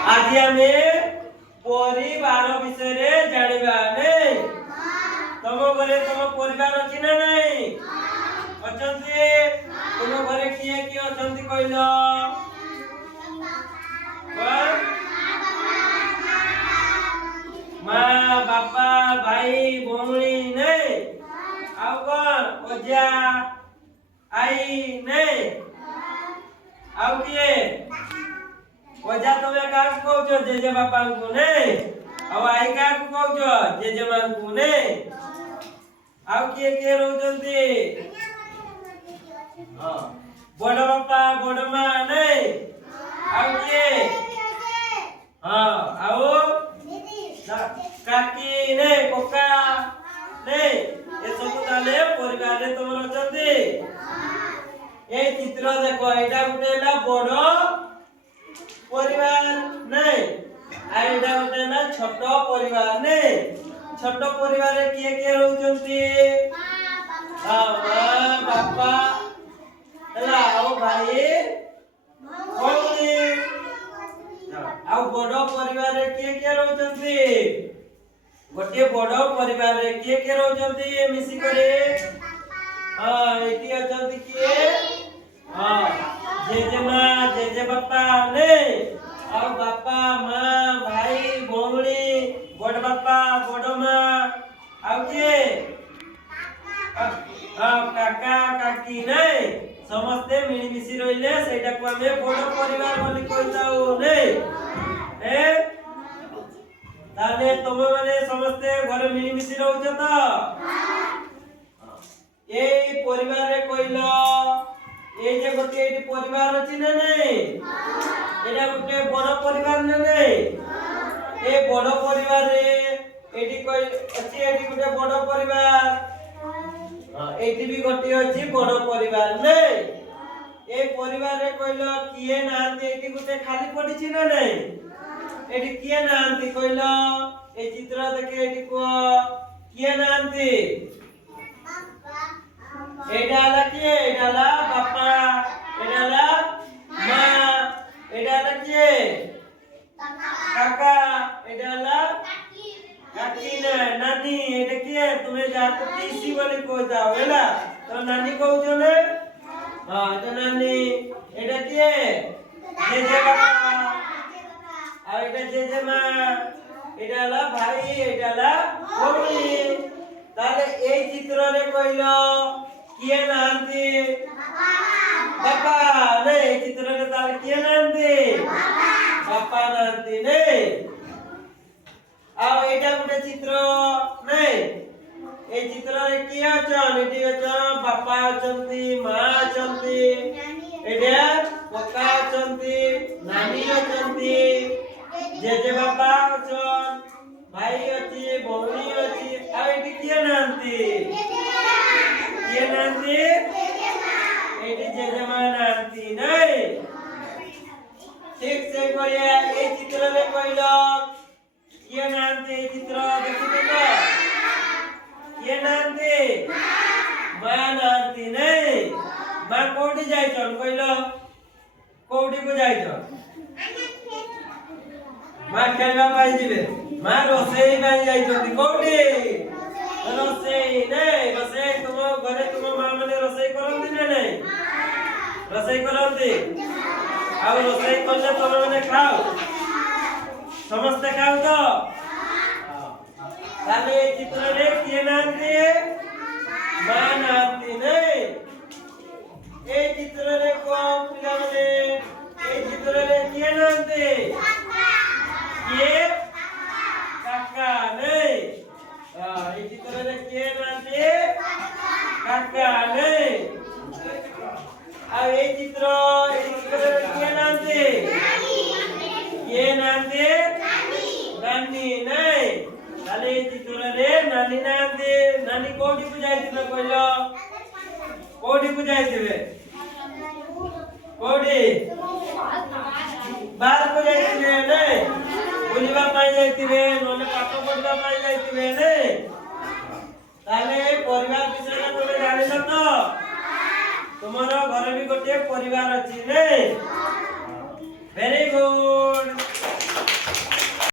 आज आमे परिवार विषय जानिबा नहीं। तुम घरे तुम परिवार अछि ना नहीं? अछंती तुम घरे किए किए अछंती कहलो? माँ बापा भाई भौणी नहीं? आउ कौन अजा आई नहीं? आउ किए अजा तुमे काक कहउछो जेजे बापा को नहीं? आउ आई काक कहउछो जेजे मां को नहीं? आउ किए रहउछंती? हां बड़ बापा बड़ मां नहीं? आउ किए? हां आउ काकी नहीं कोका नहीं? ए सब ताले परिवार रे तुम रहउछंती। ए चित्र देखो एटा गुटेला बड़ परिवार नहीं आ एटा गुटेला छोट परिवार नहीं। छोट परिवार रे किए किए रहउछंती? मां बापा हला आओ भाई भौणी। आ बड़ परिवार रे किए किए रहउछंती? गोटे बड़ परिवार रे किए किए रहउछंती मिसी करे? हां एटी अछंती किए? हां जेजे मां जेजे बापा नहीं? आ बापा मां भाई भौणी बड़ बापा बड़ मां आउ किए? काका काकी नहीं? समस्ते मिलीमिशी रहिले सेटा को हमें बड़ परिवार बोली कहताऊ नहीं? ताले तुम माने समस्ते घर मिलीमिशी रहउछ त? ए परिवार रे कहलो ए जे गोटे एटी परिवार अछि ना नहीं? एटा गोटे बड़ परिवार ना नहीं? ए बड़ परिवार रे एटी कहि अछि एटी गोटे बड़ परिवार। एटी भी गोटे अछि बड़ परिवार नहीं? ए परिवार रे कहलो किए नांती एटी गोटे खाली पडिछि ना नहीं? एटी किए नांती कहलो? ए चित्र देखे एटी को किए नांती? एडाला किए? एडाला बापा एडाला मां एडाला किए? काका एडाला काकी ना नानी एटा किए? तुमे जातो पीसी बोली कहताओ हेला तो नानी कहउछो ने? हां तो नानी एटा किए? जेजे बापा आ एटा जेजे मां एडाला भाई एडाला भौणी। ताले ए चित्र रे कहलो किए नांती? बापा नहीं चित्र रे ताले किए नांती? बापा नांती नहीं? आ एटा गुटे चित्र नहीं? ए चित्र रे किए अछन? एटी अछन बापा अछंती मां अछंती एटा कोका अछंती नानी अछंती जेजे बापा अछन भाई अछि भौणी अछि। आ एटी किए नांती? किए नांती? एटी जेजे मां नांती नहीं? ठीक से करिया ए चित्र रे कहलो किए नांती? चित्र देखि तो किए नांती? मां नांती नहीं? मां कोठी जाइछन कहलो? कोठी को जाइछन? मां खेलबा पाई जिवे? मां रोसेई पाई जाइछन कोठी? रोसेई नहीं? रोसेई तुम घरे तुम मां माने रोसेई करंती ना नहीं? रोसेई करंती? आ रोसेई करले तुम माने खाओ? समस्त खाओ तो? ताले चित्र रे किए नांती? मां नांती नहीं? ए चित्र रे को पिला माने ए चित्र रे किए नांती? किए? काका नहीं? ए चित्र रे किए नांती? काका नहीं? आ ए चित्र रे किए नांती? किए नांती? नानी नहीं? ताले ए चित्र रे नानी नांती? नानी कोठी को जाइथिबे कहलो? कोठी को जाइथिबे? कोठी बाहर को जाइथिबे नहीं? बुलिबा पाई जाइथिबे नले पाठ पढिबा पाई जाइथिबे नहीं? ताले परिवार विषय तुमे जानिलो तो? तुमरो घर भी गोटे परिवार अछि नहीं? Very good.